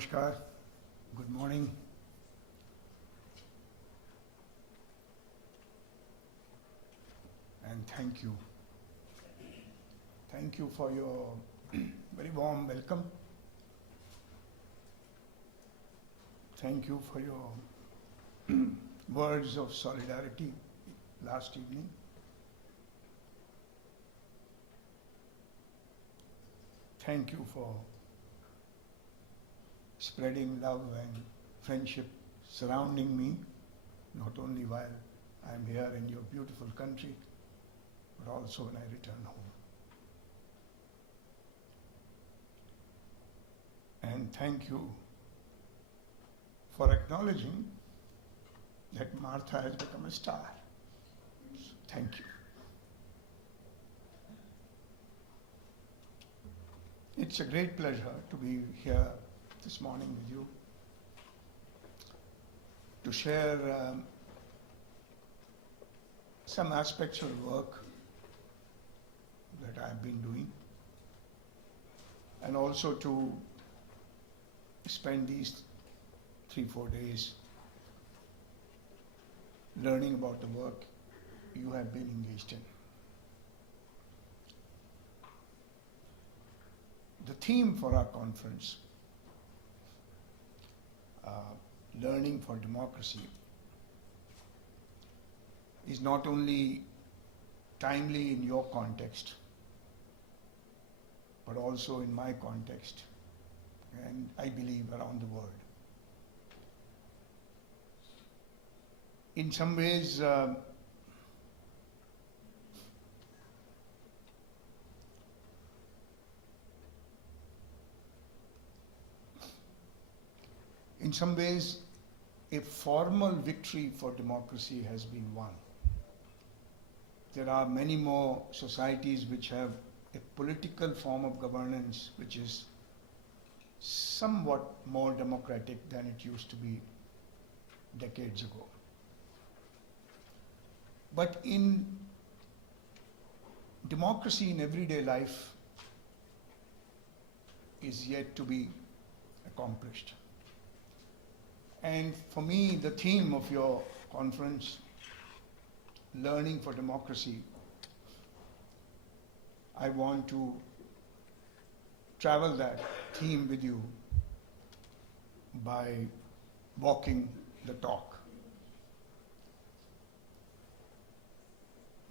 Namaskar, good morning. And thank you. Thank you for your very warm welcome. Thank you for your words of solidarity last evening. Thank you for spreading love and friendship surrounding me, not only while I am here in your beautiful country, but also when I return home. And thank you for acknowledging that Martha has become a star. So thank you. It's a great pleasure to be here this morning with you to share some aspects of work that I've been doing, and also to spend these 3-4 days learning about the work you have been engaged in. The theme for our conference, Learning for Democracy, is not only timely in your context, but also in my context, and I believe around the world. In some ways, a formal victory for democracy has been won. There are many more societies which have a political form of governance which is somewhat more democratic than it used to be decades ago. But in democracy in everyday life is yet to be accomplished. And for me, the theme of your conference, Learning for Democracy, I want to travel that theme with you by walking the talk.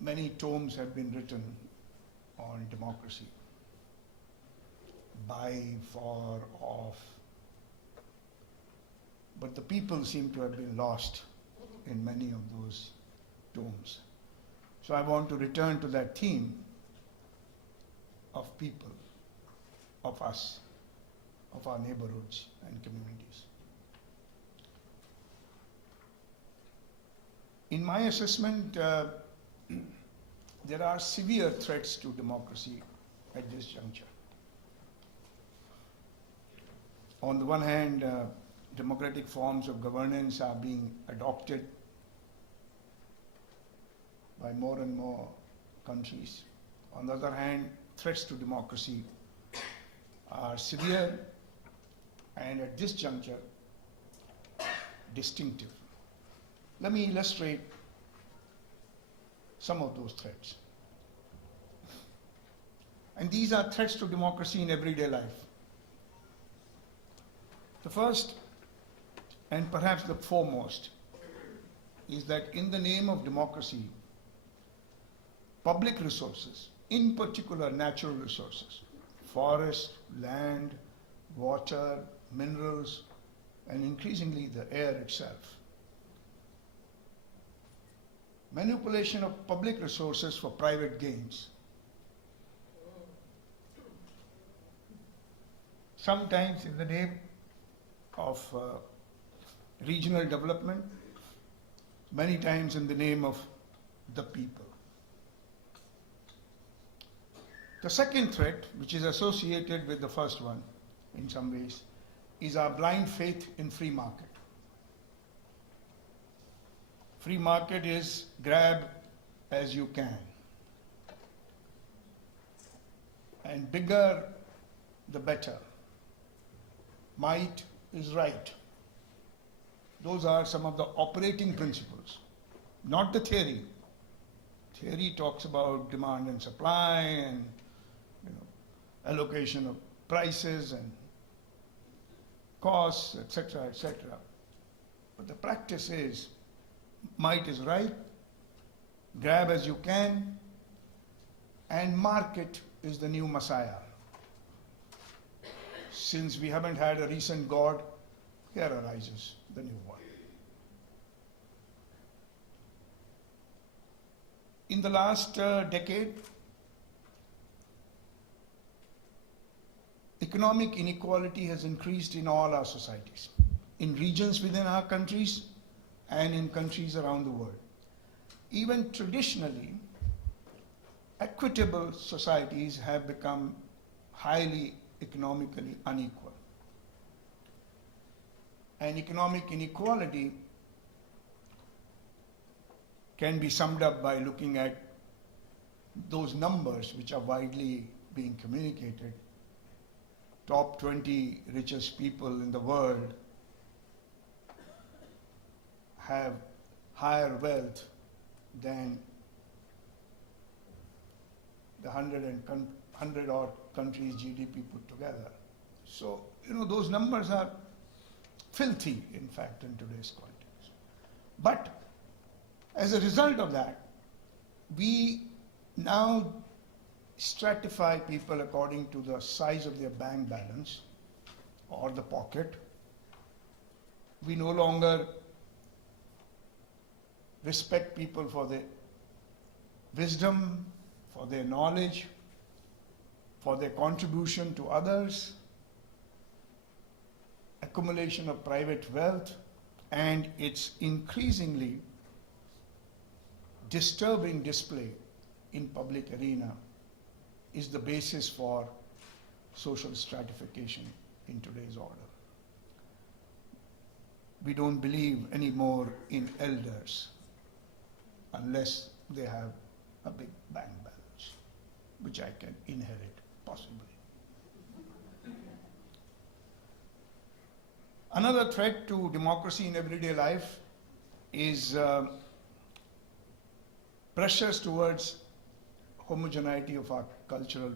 Many tomes have been written on democracy, by, for, of, but the people seem to have been lost in many of those tomes. So I want to return to that theme of people, of us, of our neighborhoods and communities. In my assessment, there are severe threats to democracy at this juncture. On the one hand, democratic forms of governance are being adopted by more and more countries. On the other hand, threats to democracy are severe and at this juncture distinctive. Let me illustrate some of those threats. And these are threats to democracy in everyday life. The first, and perhaps the foremost, is that in the name of democracy, public resources, in particular natural resources, forest, land, water, minerals, and increasingly the air itself, manipulation of public resources for private gains, sometimes in the name of regional development, many times in the name of the people. The second threat, which is associated with the first one in some ways, is our blind faith in free market. Free market is grab as you can. And bigger, the better. Might is right. Those are some of the operating principles, not the theory. Theory talks about demand and supply and allocation of prices and costs, etc., etc. But the practice is, might is right, grab as you can, and market is the new messiah. Since we haven't had a recent God, here arises the new one. In the last decade, economic inequality has increased in all our societies, in regions within our countries and in countries around the world. Even traditionally, equitable societies have become highly economically unequal. And economic inequality can be summed up by looking at those numbers which are widely being communicated. Top 20 richest people in the world have higher wealth than the 100 odd countries' GDP put together. So, those numbers are filthy, in fact, in today's context. But as a result of that, we now stratify people according to the size of their bank balance or the pocket. We no longer respect people for their wisdom, for their knowledge, for their contribution to others, accumulation of private wealth, and its increasingly disturbing display in public arena is the basis for social stratification in today's order. We don't believe anymore in elders unless they have a big bank balance, which I can inherit, possibly. Another threat to democracy in everyday life is pressures towards homogeneity of our cultural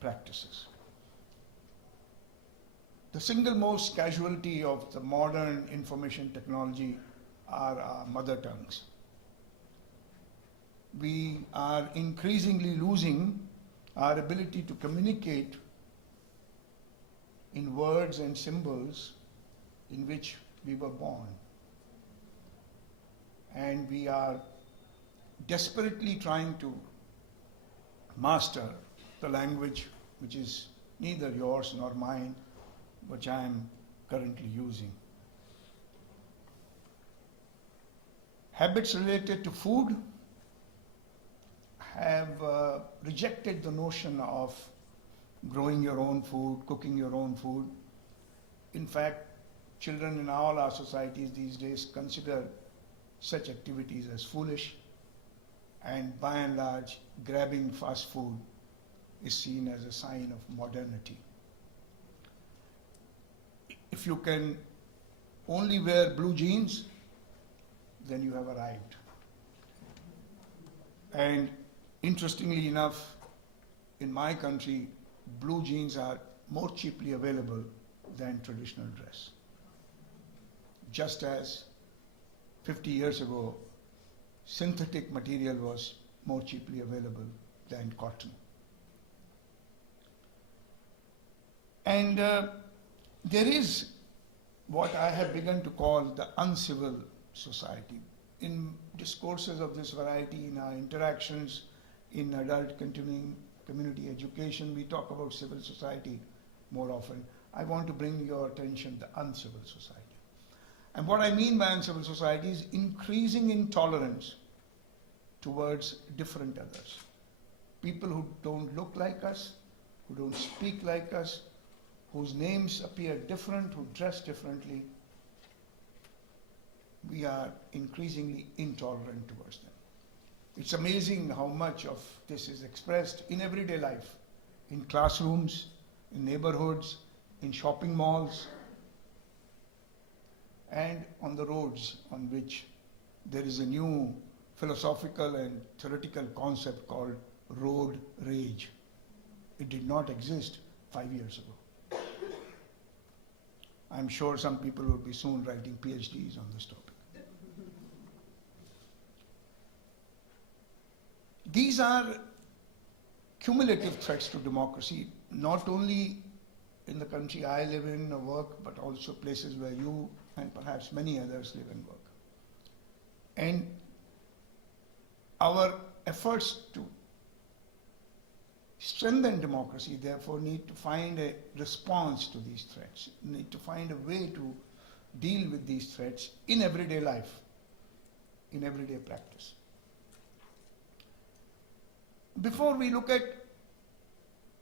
practices. The single most casualty of the modern information technology are our mother tongues. We are increasingly losing our ability to communicate in words and symbols in which we were born. And we are desperately trying to master the language which is neither yours nor mine, which I am currently using. Habits related to food have rejected the notion of growing your own food, cooking your own food. In fact, children in all our societies these days consider such activities as foolish, and by and large, grabbing fast food is seen as a sign of modernity. If you can only wear blue jeans, then you have arrived. And interestingly enough, in my country, blue jeans are more cheaply available than traditional dress. Just as 50 years ago, synthetic material was more cheaply available than cotton. And there is what I have begun to call the uncivil society. In discourses of this variety, in our interactions in adult continuing community education, we talk about civil society more often. I want to bring your attention to the uncivil society. And what I mean by uncivil society is increasing intolerance towards different others. People who don't look like us, who don't speak like us, whose names appear different, who dress differently. We are increasingly intolerant towards them. It's amazing how much of this is expressed in everyday life, in classrooms, in neighborhoods, in shopping malls, and on the roads on which there is a new philosophical and theoretical concept called road rage. It did not exist 5 years ago. I'm sure some people will be soon writing PhDs on this topic. These are cumulative threats to democracy, not only in the country I live in or work, but also places where you and perhaps many others live and work. And our efforts to strengthen democracy, therefore, need to find a response to these threats, need to find a way to deal with these threats in everyday life, in everyday practice. Before we look at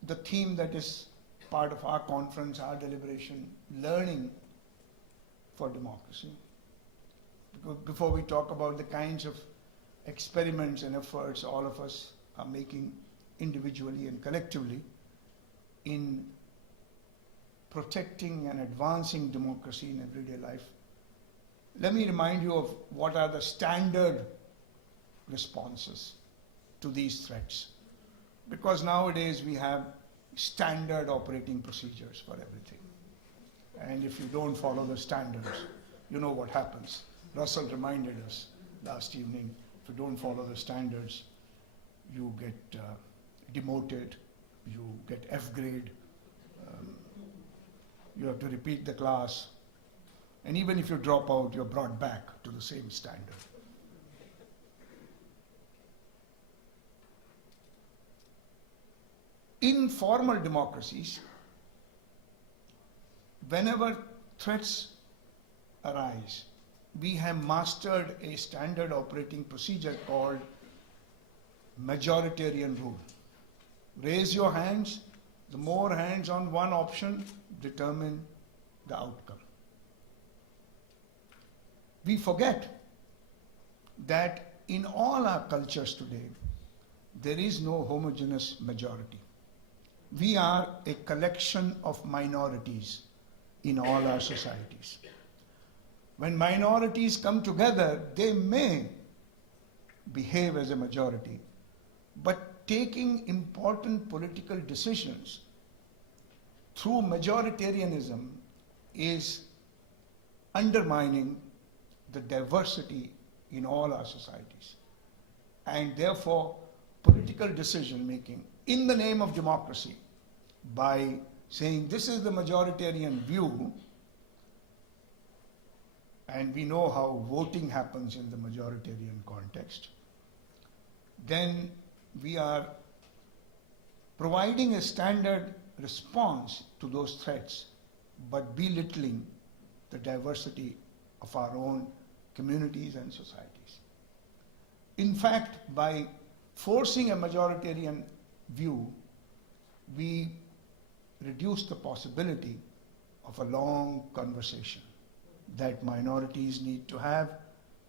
the theme that is part of our conference, our deliberation, learning for democracy, before we talk about the kinds of experiments and efforts all of us are making individually and collectively in protecting and advancing democracy in everyday life, let me remind you of what are the standard responses to these threats. Because nowadays we have standard operating procedures for everything. And if you don't follow the standards, you know what happens. Russell reminded us last evening, if you don't follow the standards, you get demoted, you get F grade, you have to repeat the class, and even if you drop out, you're brought back to the same standard. In formal democracies, whenever threats arise, we have mastered a standard operating procedure called majoritarian rule. Raise your hands. The more hands on one option determine the outcome. We forget that in all our cultures today, there is no homogeneous majority. We are a collection of minorities in all our societies. When minorities come together, they may behave as a majority, but taking important political decisions through majoritarianism is undermining the diversity in all our societies. And therefore, political decision making in the name of democracy, by saying this is the majoritarian view, and we know how voting happens in the majoritarian context, then we are providing a standard response to those threats, but belittling the diversity of our own communities and societies. In fact, by forcing a majoritarian view, we reduce the possibility of a long conversation that minorities need to have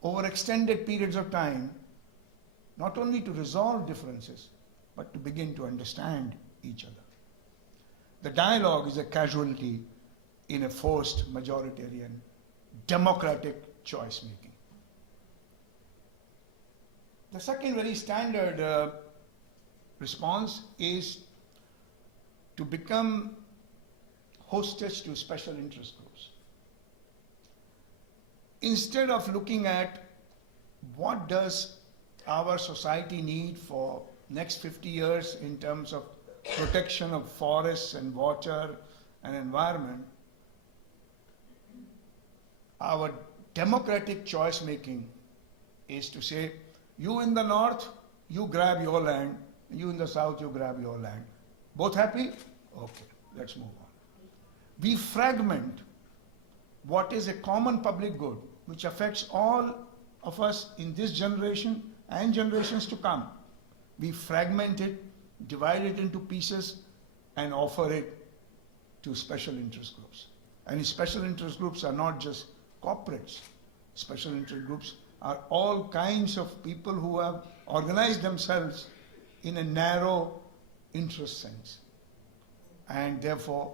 over extended periods of time, not only to resolve differences, but to begin to understand each other. The dialogue is a casualty in a forced majoritarian democratic choice making. The second very standard response is to become hostage to special interest groups. Instead of looking at what does our society need for next 50 years in terms of protection of forests and water and environment, our democratic choice making is to say, you in the north, you grab your land, you in the south, you grab your land. Both happy? Okay, let's move on. We fragment what is a common public good, which affects all of us in this generation and generations to come. We fragment it, divide it into pieces, and offer it to special interest groups. And special interest groups are not just corporates. Special interest groups are all kinds of people who have organized themselves in a narrow interest sense, and therefore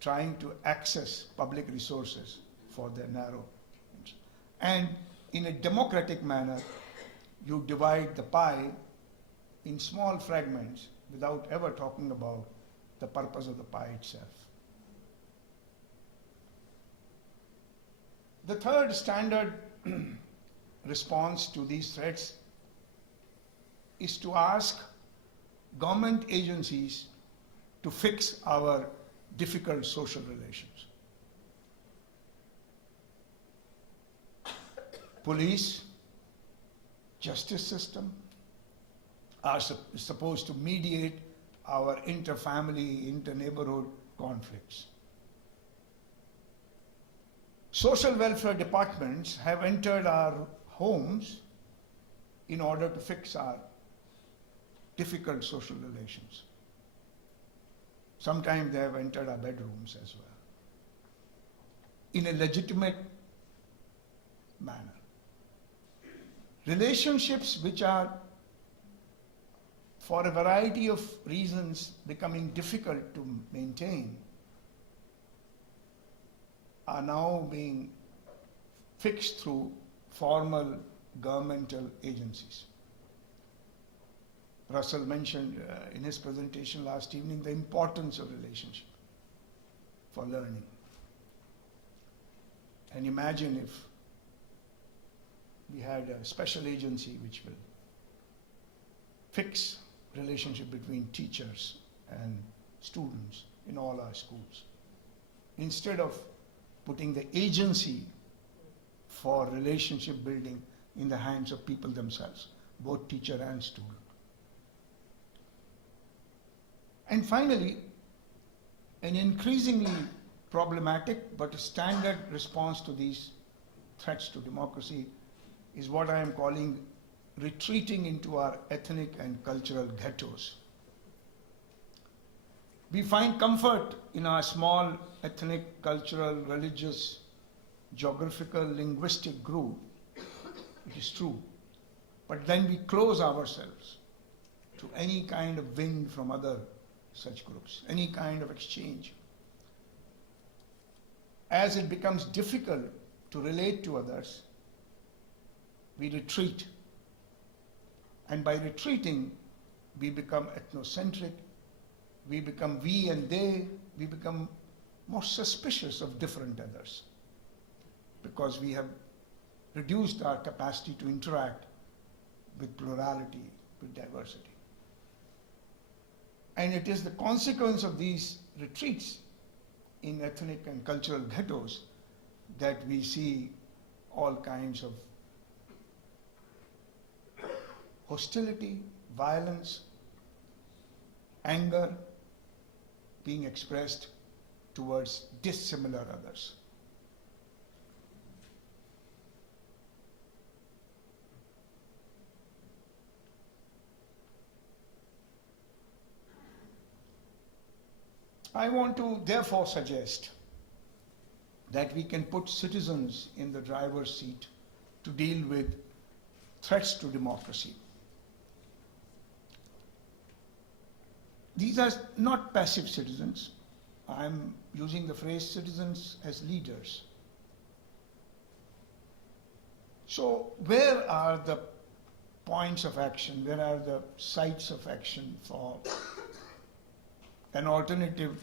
trying to access public resources for their narrow And in a democratic manner, you divide the pie in small fragments without ever talking about the purpose of the pie itself. The third standard response to these threats is to ask government agencies to fix our difficult social relations. Police, justice system are supposed to mediate our inter-family, inter-neighborhood conflicts. Social welfare departments have entered our homes in order to fix our difficult social relations. Sometimes they have entered our bedrooms as well, in a legitimate manner. Relationships which are, for a variety of reasons, becoming difficult to maintain are now being fixed through formal governmental agencies. Russell mentioned in his presentation last evening the importance of relationship for learning. And imagine if we had a special agency which will fix relationship between teachers and students in all our schools, instead of putting the agency for relationship building in the hands of people themselves, both teacher and student. And finally, an increasingly problematic but standard response to these threats to democracy is what I am calling retreating into our ethnic and cultural ghettos. We find comfort in our small ethnic, cultural, religious, geographical, linguistic group, it is true, but then we close ourselves to any kind of wind from other such groups, any kind of exchange. As it becomes difficult to relate to others, we retreat. And by retreating, we become ethnocentric, we become we and they, we become more suspicious of different others because we have reduced our capacity to interact with plurality, with diversity. And it is the consequence of these retreats in ethnic and cultural ghettos that we see all kinds of hostility, violence, anger being expressed towards dissimilar others. I want to therefore suggest that we can put citizens in the driver's seat to deal with threats to democracy. These are not passive citizens. I'm using the phrase citizens as leaders. So where are the points of action? Where are the sites of action for an alternative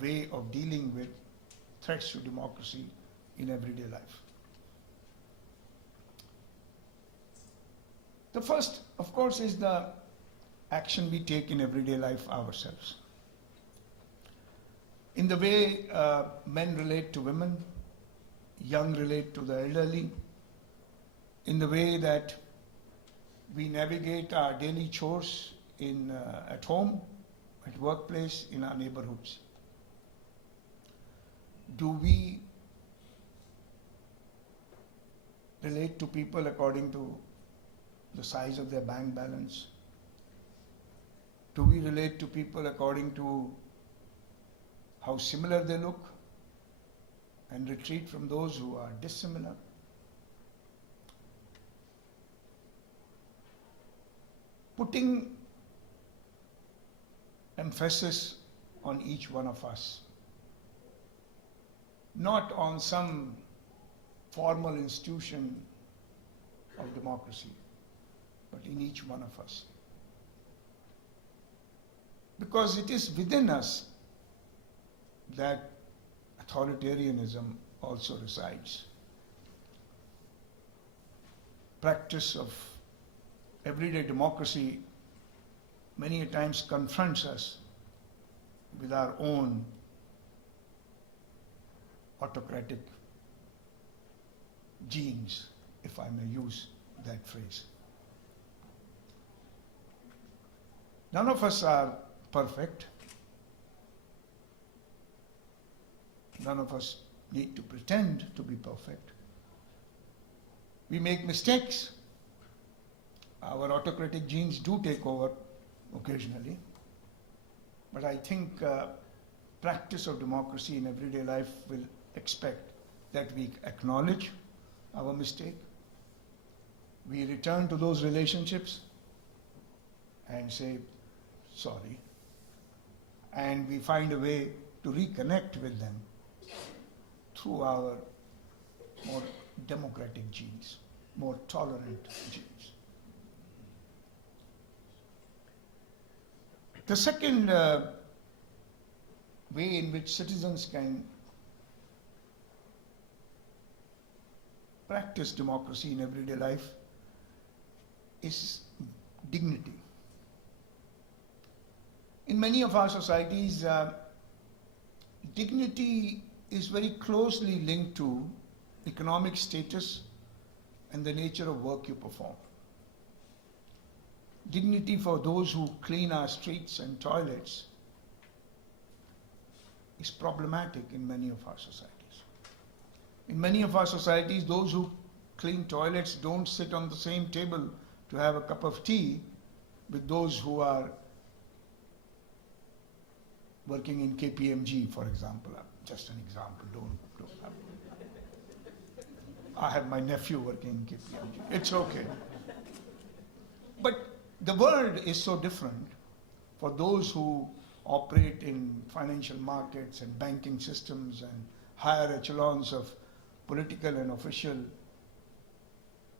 way of dealing with threats to democracy in everyday life? The first, of course, is the action we take in everyday life ourselves. In the way men relate to women, young relate to the elderly, in the way that we navigate our daily chores at home, at workplace, in our neighborhoods. Do we relate to people according to the size of their bank balance? Do we relate to people according to how similar they look and retreat from those who are dissimilar? Putting emphasis on each one of us, not on some formal institution of democracy, but in each one of us. Because it is within us that authoritarianism also resides. Practice of everyday democracy many a times confronts us with our own autocratic genes, if I may use that phrase. None of us are perfect. None of us need to pretend to be perfect. We make mistakes. Our autocratic genes do take over occasionally. But I think practice of democracy in everyday life will expect that we acknowledge our mistake, we return to those relationships and say sorry, and we find a way to reconnect with them through our more democratic genes, more tolerant genes. The second way in which citizens can practice democracy in everyday life is dignity. In many of our societies, dignity is very closely linked to economic status and the nature of work you perform. Dignity for those who clean our streets and toilets is problematic in many of our societies. In many of our societies, those who clean toilets don't sit on the same table to have a cup of tea with those who are working in KPMG, for example. Just an example, don't have. I have my nephew working in KPMG. It's okay. But the world is so different for those who operate in financial markets and banking systems and higher echelons of political and official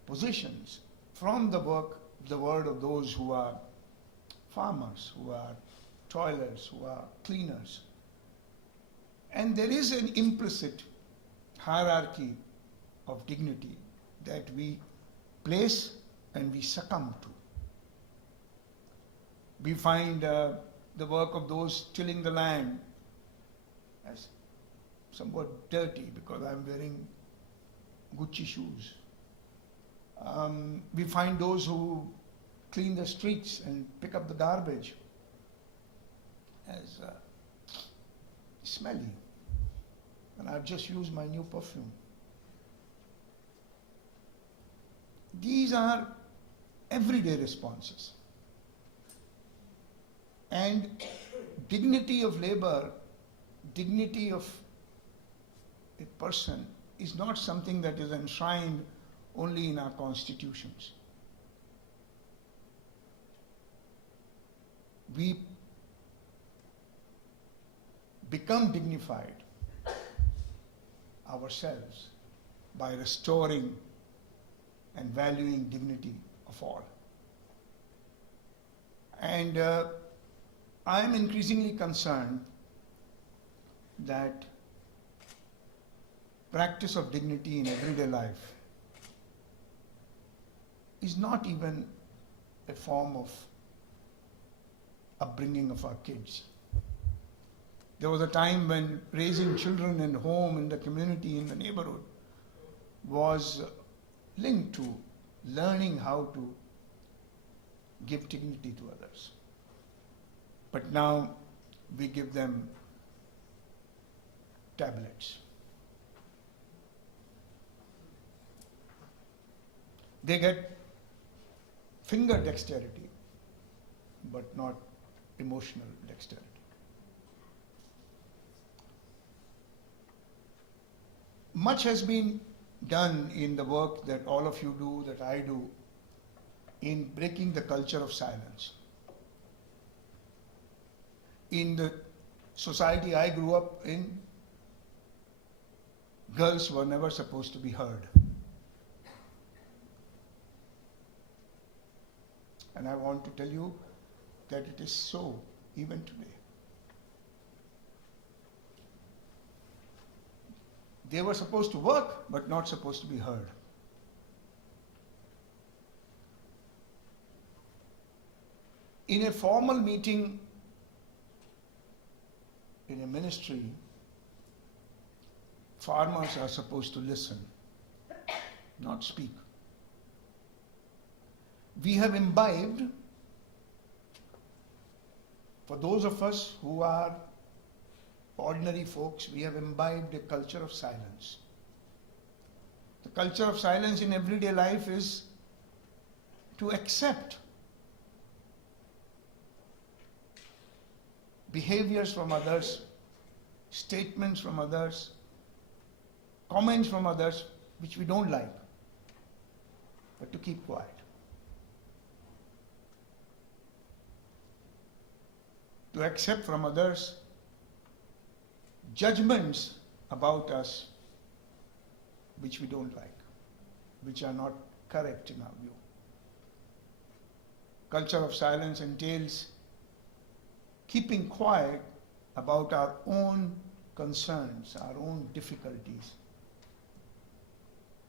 positions from the world of those who are farmers, who are toilers, who are cleaners. And there is an implicit hierarchy of dignity that we place and we succumb to. We find the work of those tilling the land as somewhat dirty because I'm wearing Gucci shoes. We find those who clean the streets and pick up the garbage as smelly. And I've just used my new perfume. These are everyday responses. And dignity of labor, dignity of a person is not something that is enshrined only in our constitutions. We become dignified ourselves by restoring and valuing dignity of all. And I am increasingly concerned that practice of dignity in everyday life is not even a form of upbringing of our kids. There was a time when raising children in home, in the community, in the neighborhood was linked to learning how to give dignity to others. But now we give them tablets. They get finger dexterity, but not emotional dexterity. Much has been done in the work that all of you do, that I do, in breaking the culture of silence. In the society I grew up in, girls were never supposed to be heard. And I want to tell you that it is so even today. They were supposed to work, but not supposed to be heard. In a formal meeting, in a ministry, farmers are supposed to listen, not speak. We have imbibed, for those of us who are ordinary folks, we have imbibed a culture of silence. The culture of silence in everyday life is to accept behaviors from others, statements from others, comments from others which we don't like, but to keep quiet. To accept from others judgments about us which we don't like, which are not correct in our view. Culture of silence entails keeping quiet about our own concerns, our own difficulties.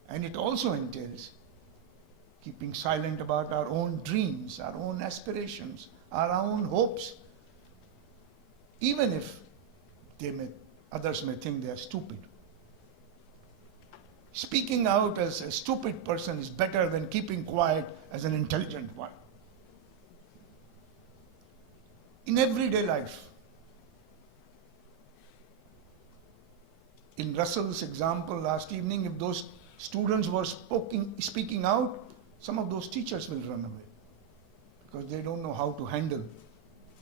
And it also entails keeping silent about our own dreams, our own aspirations, our own hopes, even if others may think they are stupid. Speaking out as a stupid person is better than keeping quiet as an intelligent one. In everyday life, in Russell's example last evening, if those students were speaking out, some of those teachers will run away because they don't know how to handle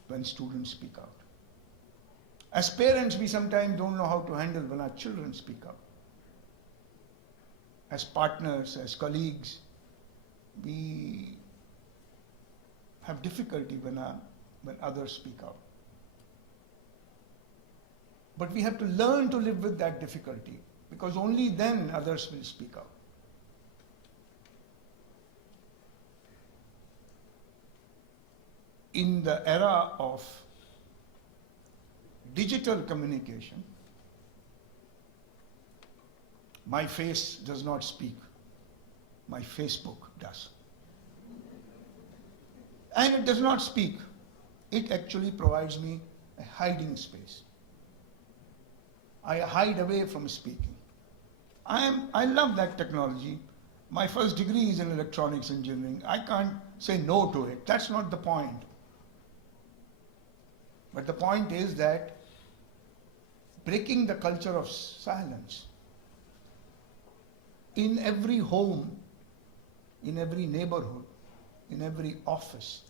when students speak out. As parents, we sometimes don't know how to handle when our children speak out. As partners, as colleagues, we have difficulty when others speak out. But we have to learn to live with that difficulty, because only then others will speak out. In the era of digital communication, my face does not speak. My Facebook does. And it does not speak. It actually provides me a hiding space. I hide away from speaking. I love that technology. My first degree is in electronics engineering. I can't say no to it. That's not the point. But the point is that breaking the culture of silence in every home, in every neighborhood, in every office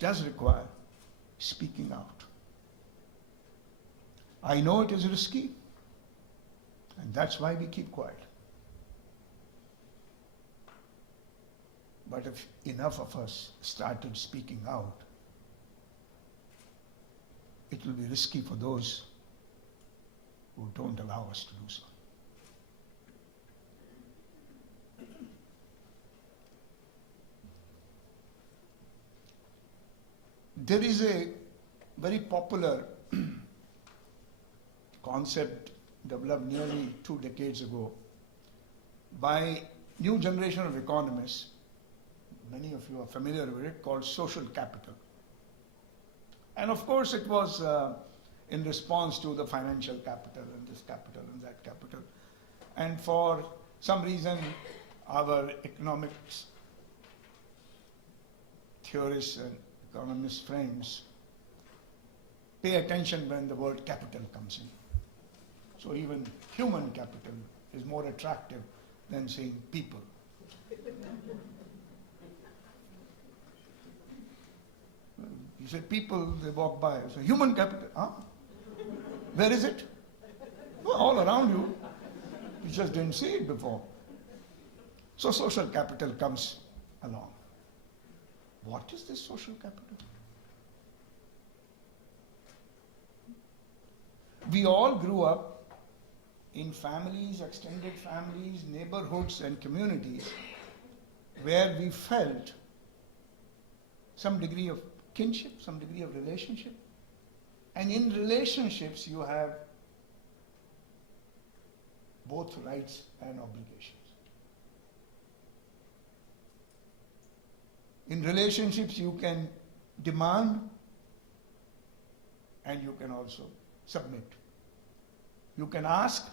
does require speaking out. I know it is risky, and that's why we keep quiet. But if enough of us started speaking out, it will be risky for those who don't allow us to do so. There is a very popular concept developed nearly 2 decades ago by new generation of economists. Many of you are familiar with it, called social capital. And of course it was in response to the financial capital and this capital and that capital. And for some reason our economics theorists and economist friends pay attention when the word capital comes in. So even human capital is more attractive than saying people. You say people, they walk by. So human capital, huh? Where is it? Well, all around you. You just didn't see it before. So social capital comes along. What is this social capital? We all grew up in families, extended families, neighborhoods and communities where we felt some degree of kinship, some degree of relationship. And in relationships you have both rights and obligations. In relationships you can demand and you can also submit. You can ask,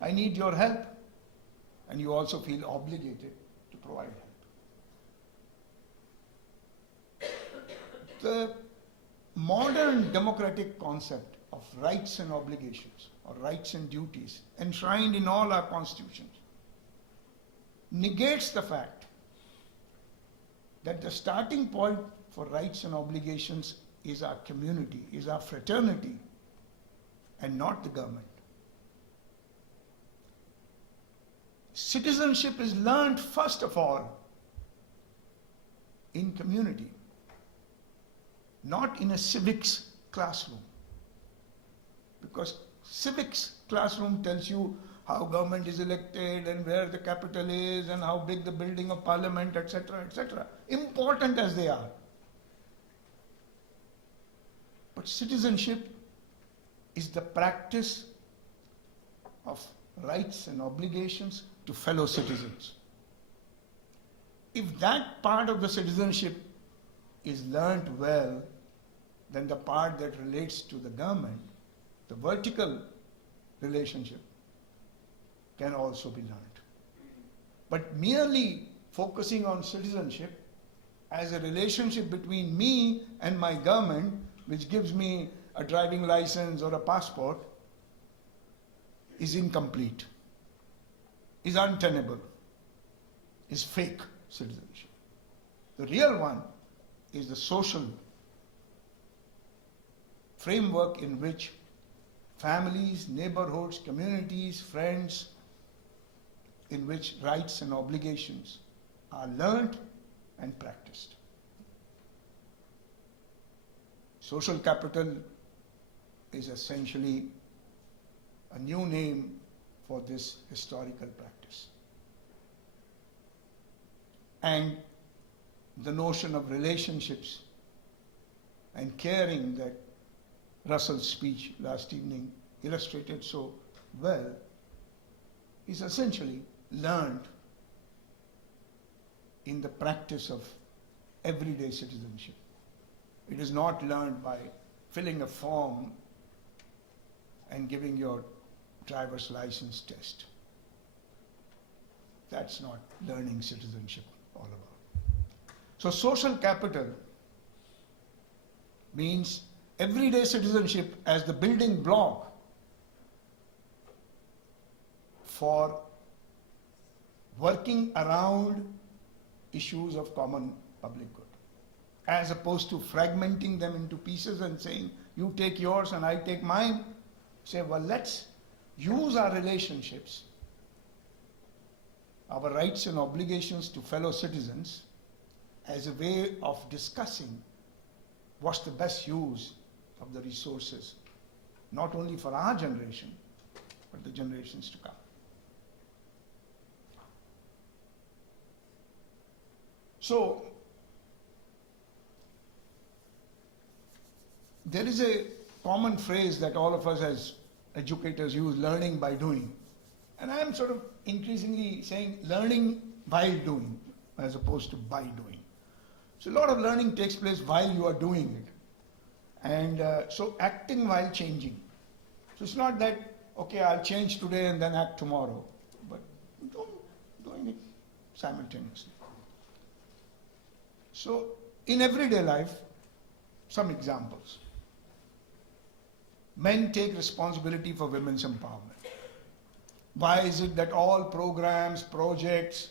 I need your help, and you also feel obligated to provide help. The modern democratic concept of rights and obligations, or rights and duties, enshrined in all our constitutions, negates the fact that the starting point for rights and obligations is our community, is our fraternity, and not the government. Citizenship is learned first of all in community, not in a civics classroom. Because civics classroom tells you how government is elected and where the capital is and how big the building of parliament, etc., etc. Important as they are. But citizenship is the practice of rights and obligations to fellow citizens. If that part of the citizenship is learnt well, then the part that relates to the government, the vertical relationship, can also be learnt. But merely focusing on citizenship as a relationship between me and my government, which gives me a driving license or a passport, is incomplete, is untenable, is fake citizenship. The real one is the social framework in which families, neighborhoods, communities, friends, in which rights and obligations are learned and practiced. Social capital is essentially a new name for this historical practice. And the notion of relationships and caring that Russell's speech last evening illustrated so well is essentially learned in the practice of everyday citizenship. It is not learned by filling a form and giving your driver's license test. That's not learning citizenship all about. So social capital means everyday citizenship as the building block for working around issues of common public good, as opposed to fragmenting them into pieces and saying, you take yours and I take mine. Say, well, let's use our relationships, our rights and obligations to fellow citizens as a way of discussing what's the best use of the resources, not only for our generation, but the generations to come. So, there is a common phrase that all of us as educators use, learning by doing. And I am sort of increasingly saying learning while doing, as opposed to by doing. So a lot of learning takes place while you are doing it. And so acting while changing. So it's not that, okay, I'll change today and then act tomorrow, but doing it simultaneously. So in everyday life, some examples. Men take responsibility for women's empowerment. Why is it that all programs, projects,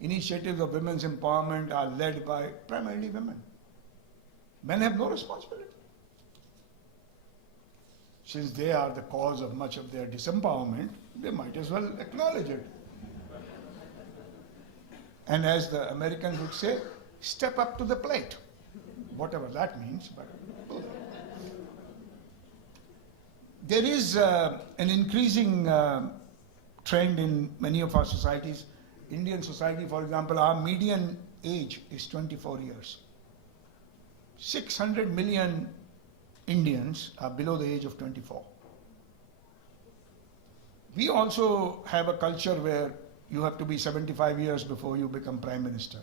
initiatives of women's empowerment are led by primarily women? Men have no responsibility. Since they are the cause of much of their disempowerment, they might as well acknowledge it. And as the Americans would say, step up to the plate. Whatever that means, but There is an increasing trend in many of our societies. Indian society, for example, our median age is 24 years. 600 million Indians are below the age of 24. We also have a culture where you have to be 75 years before you become Prime Minister.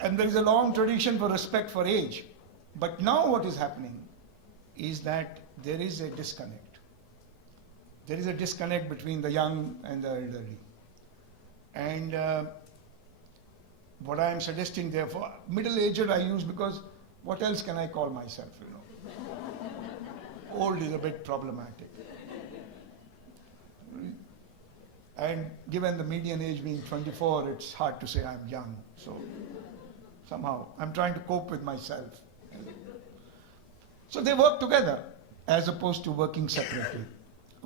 And there is a long tradition for respect for age. But now what is happening is that there is a disconnect. There is a disconnect between the young and the elderly. And what I am suggesting therefore, middle-aged I use because what else can I call myself, you know? Old is a bit problematic. And given the median age being 24, it's hard to say I'm young. So somehow I'm trying to cope with myself. So they work together as opposed to working separately.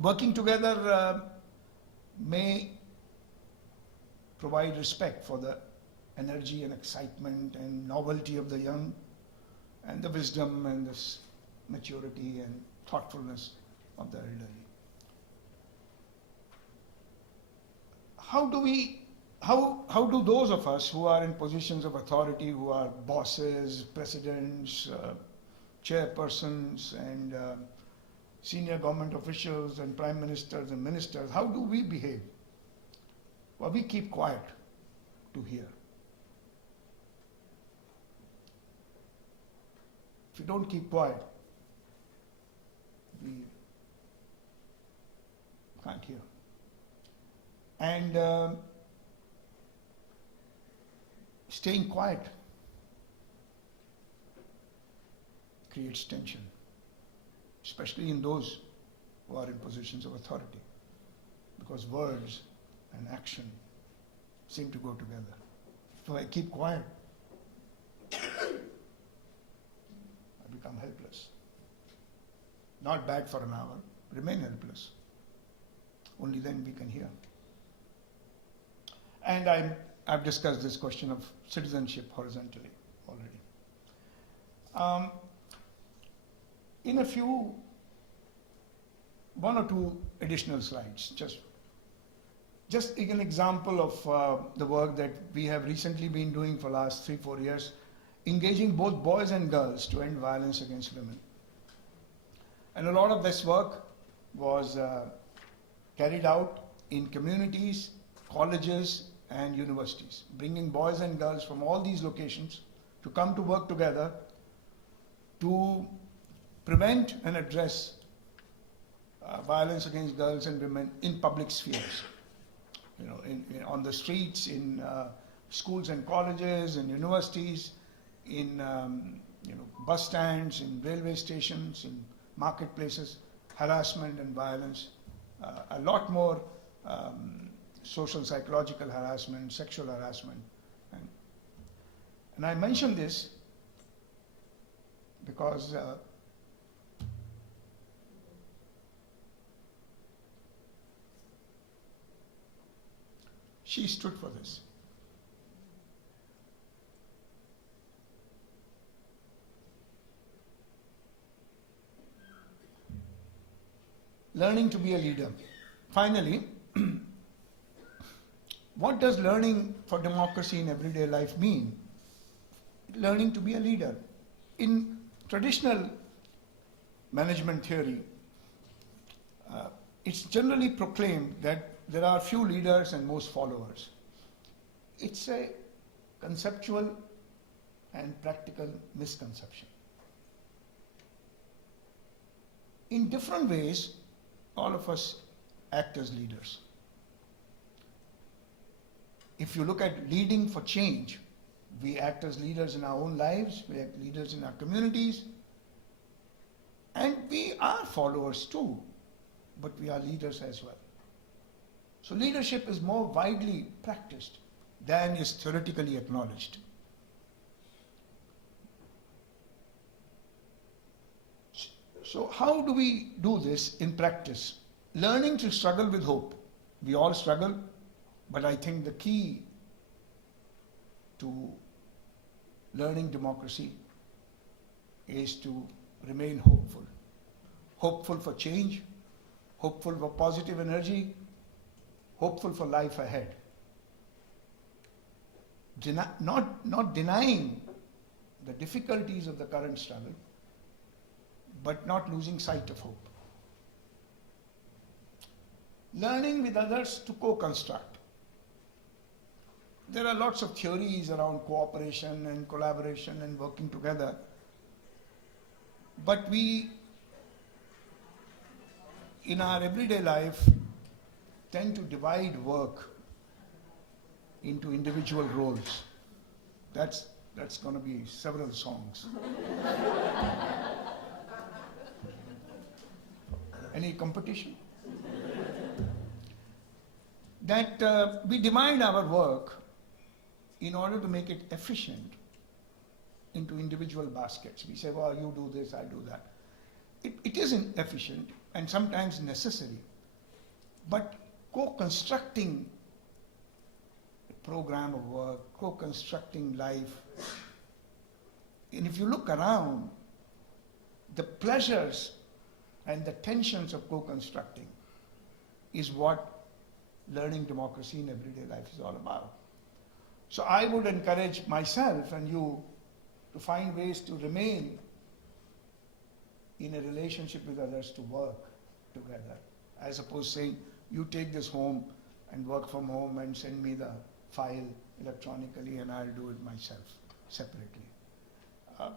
Working together may provide respect for the energy and excitement and novelty of the young, and the wisdom and this maturity and thoughtfulness of the elderly. How do those of us who are in positions of authority, who are bosses, presidents, chairpersons, and senior government officials, and prime ministers and ministers, how do we behave? Well, we keep quiet to hear. If you don't keep quiet, we can't hear. And staying quiet creates tension, especially in those who are in positions of authority, because words and action seem to go together. So I keep quiet, I become helpless. Not bad for an hour, remain helpless. Only then we can hear. And I've discussed this question of citizenship horizontally already. In one or two additional slides, just an example of the work that we have recently been doing for the last 3-4 years, engaging both boys and girls to end violence against women. And a lot of this work was carried out in communities, colleges, and universities, bringing boys and girls from all these locations to come to work together to prevent and address violence against girls and women in public spheres. You know, on the streets, in schools and colleges, in universities, in bus stands, in railway stations, in marketplaces, harassment and violence, a lot more social psychological harassment, sexual harassment. And I mention this because she stood for this. Learning to be a leader. Finally, what does learning for democracy in everyday life mean? Learning to be a leader. In traditional management theory, it's generally proclaimed that there are few leaders and most followers. It's a conceptual and practical misconception. In different ways, all of us act as leaders. If you look at leading for change, we act as leaders in our own lives, we act leaders in our communities, and we are followers too, but we are leaders as well. So leadership is more widely practiced than is theoretically acknowledged. So how do we do this in practice? Learning to struggle with hope. We all struggle, but I think the key to learning democracy is to remain hopeful. Hopeful for change, hopeful for positive energy, hopeful for life ahead. Not denying the difficulties of the current struggle, but not losing sight of hope. Learning with others to co-construct. There are lots of theories around cooperation and collaboration and working together, but we, in our everyday life, tend to divide work into individual roles. That's going to be several songs. Any competition? That we divide our work in order to make it efficient into individual baskets. We say, well, you do this, I do that. It isn't efficient and sometimes necessary, but co-constructing a program of work, co-constructing life, and if you look around, the pleasures and the tensions of co-constructing is what learning democracy in everyday life is all about. So I would encourage myself and you to find ways to remain in a relationship with others, to work together, as opposed to saying, you take this home and work from home and send me the file electronically and I'll do it myself separately.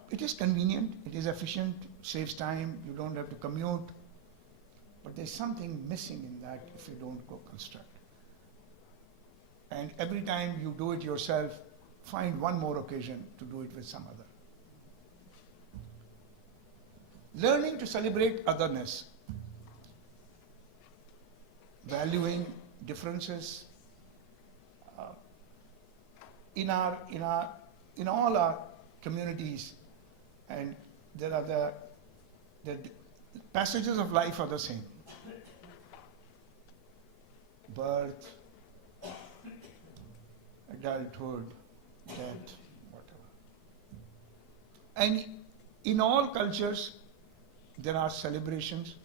It is convenient, it is efficient, saves time, you don't have to commute, but there's something missing in that if you don't co-construct. And every time you do it yourself, find one more occasion to do it with some other. Learning to celebrate otherness, valuing differences. In all our communities, and there are the passages of life are the same. Birth, adulthood, death, whatever. And in all cultures, there are celebrations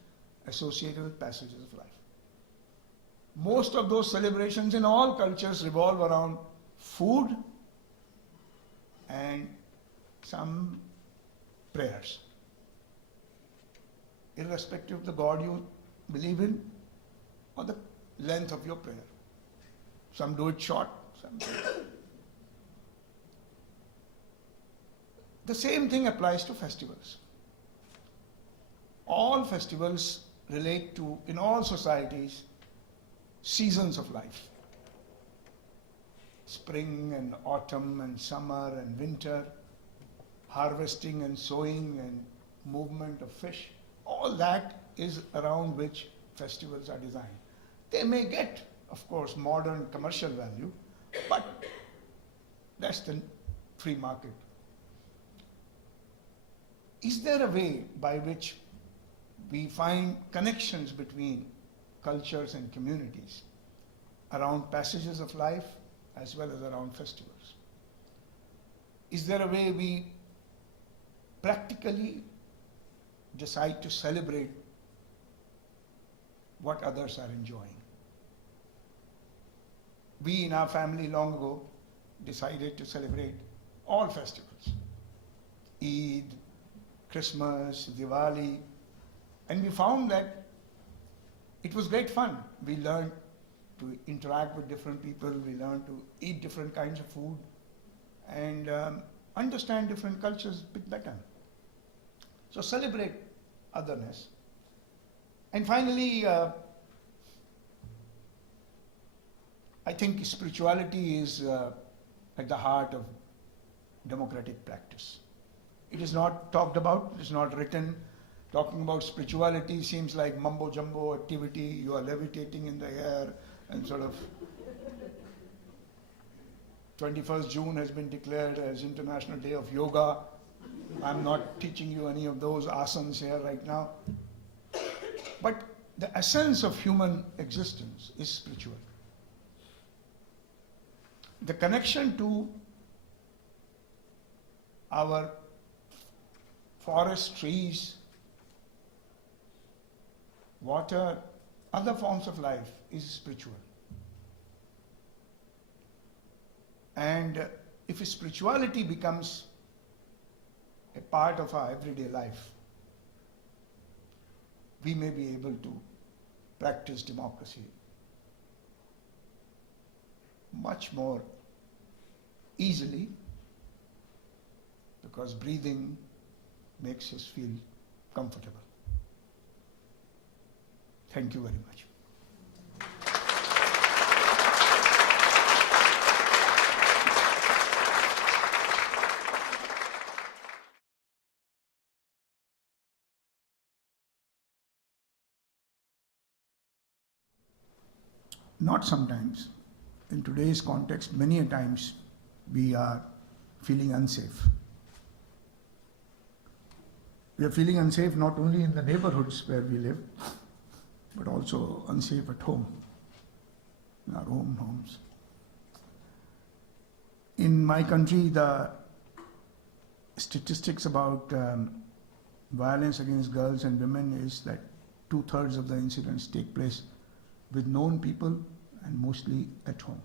associated with passages of life. Most of those celebrations in all cultures revolve around food and some prayers, irrespective of the God you believe in or the length of your prayer. Some do it short, some do it. The same thing applies to festivals. All festivals relate to, in all societies, seasons of life. Spring and autumn and summer and winter, harvesting and sowing and movement of fish, all that is around which festivals are designed. They may get, of course, modern commercial value, but that's the free market. Is there a way by which we find connections between cultures and communities around passages of life as well as around festivals? Is there a way we practically decide to celebrate what others are enjoying? We in our family long ago decided to celebrate all festivals. Eid, Christmas, Diwali, and we found that it was great fun. We learned to interact with different people, we learned to eat different kinds of food and understand different cultures a bit better. So celebrate otherness. And finally, I think spirituality is at the heart of democratic practice. It is not talked about, it is not written. Talking about spirituality seems like mumbo-jumbo activity. You are levitating in the air and sort of 21st June has been declared as International Day of Yoga. I'm not teaching you any of those asanas here right now. But the essence of human existence is spiritual. The connection to our forests, trees, water, other forms of life is spiritual. And if spirituality becomes a part of our everyday life, we may be able to practice democracy much more easily, because breathing makes us feel comfortable. Thank you very much. Not sometimes. In today's context, many a times we are feeling unsafe. We are feeling unsafe not only in the neighborhoods where we live, but also unsafe at home, in our own homes. In my country, the statistics about violence against girls and women is that 2/3 of the incidents take place with known people and mostly at home.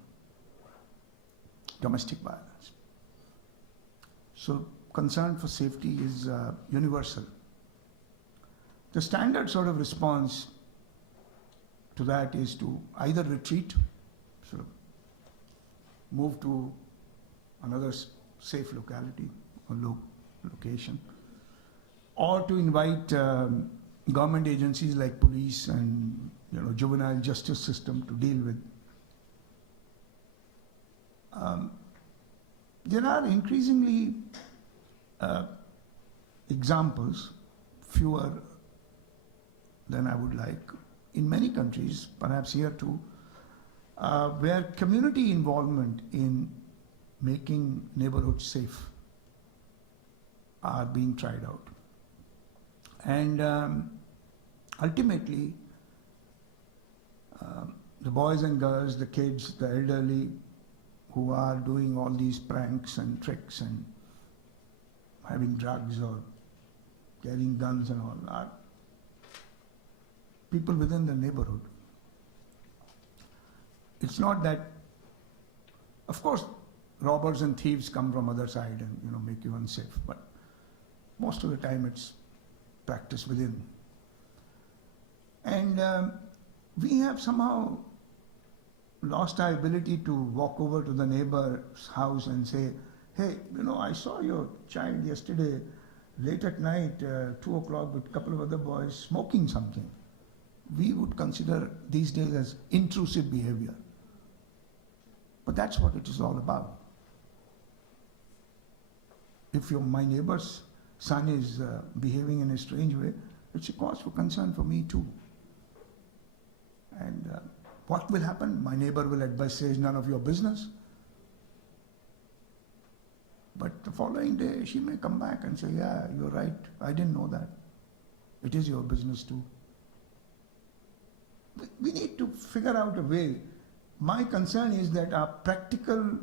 Domestic violence. So concern for safety is universal. The standard sort of response to that is to either retreat, sort of move to another safe locality or location, or to invite government agencies like police and juvenile justice system to deal with. There are increasingly examples, fewer than I would like, in many countries, perhaps here too, where community involvement in making neighborhoods safe are being tried out. And ultimately, the boys and girls, the kids, the elderly who are doing all these pranks and tricks and having drugs or carrying guns and all are people within the neighborhood. It's not that, of course, robbers and thieves come from other side and make you unsafe, but most of the time it's practiced within. And we have somehow lost our ability to walk over to the neighbor's house and say, hey, I saw your child yesterday late at night, 2 o'clock, with a couple of other boys smoking something. We would consider these days as intrusive behavior. But that's what it is all about. If my neighbor's son is behaving in a strange way, it's a cause for concern for me too. And what will happen? My neighbor will at best say, none of your business. But the following day, she may come back and say, yeah, you're right, I didn't know that. It is your business too. We need to figure out a way. My concern is that our practical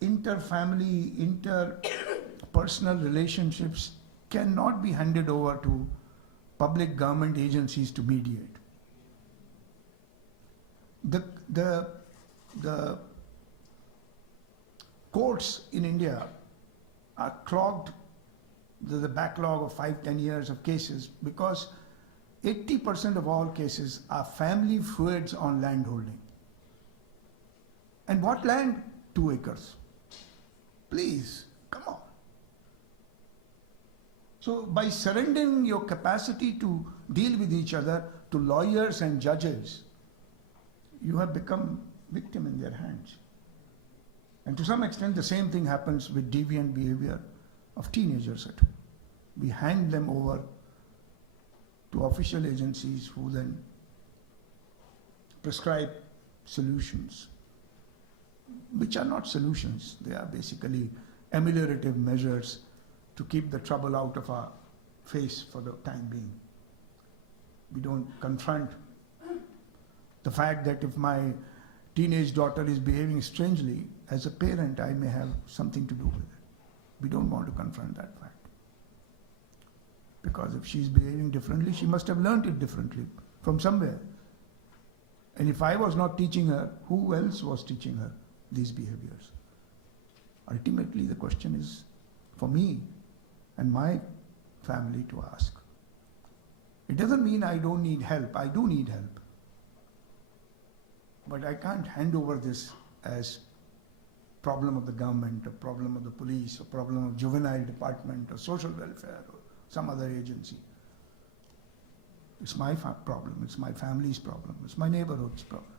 inter-family, interpersonal relationships cannot be handed over to public government agencies to mediate. The courts in India are clogged. There's a backlog of 5-10 years of cases because 80% of all cases are family feuds on land holding. And what land? 2 acres. Please, come on. So by surrendering your capacity to deal with each other to lawyers and judges, you have become victim in their hands. And to some extent, the same thing happens with deviant behavior of teenagers at home. We hand them over to official agencies who then prescribe solutions, which are not solutions. They are basically ameliorative measures to keep the trouble out of our face for the time being. We don't confront the fact that if my teenage daughter is behaving strangely, as a parent, I may have something to do with it. We don't want to confront that fact. Because if she's behaving differently, she must have learnt it differently from somewhere. And if I was not teaching her, who else was teaching her these behaviors? Ultimately, the question is for me and my family to ask. It doesn't mean I don't need help. I do need help. But I can't hand over this as problem of the government, a problem of the police, a problem of juvenile department, or social welfare, or some other agency. It's my problem, it's my family's problem, it's my neighborhood's problem.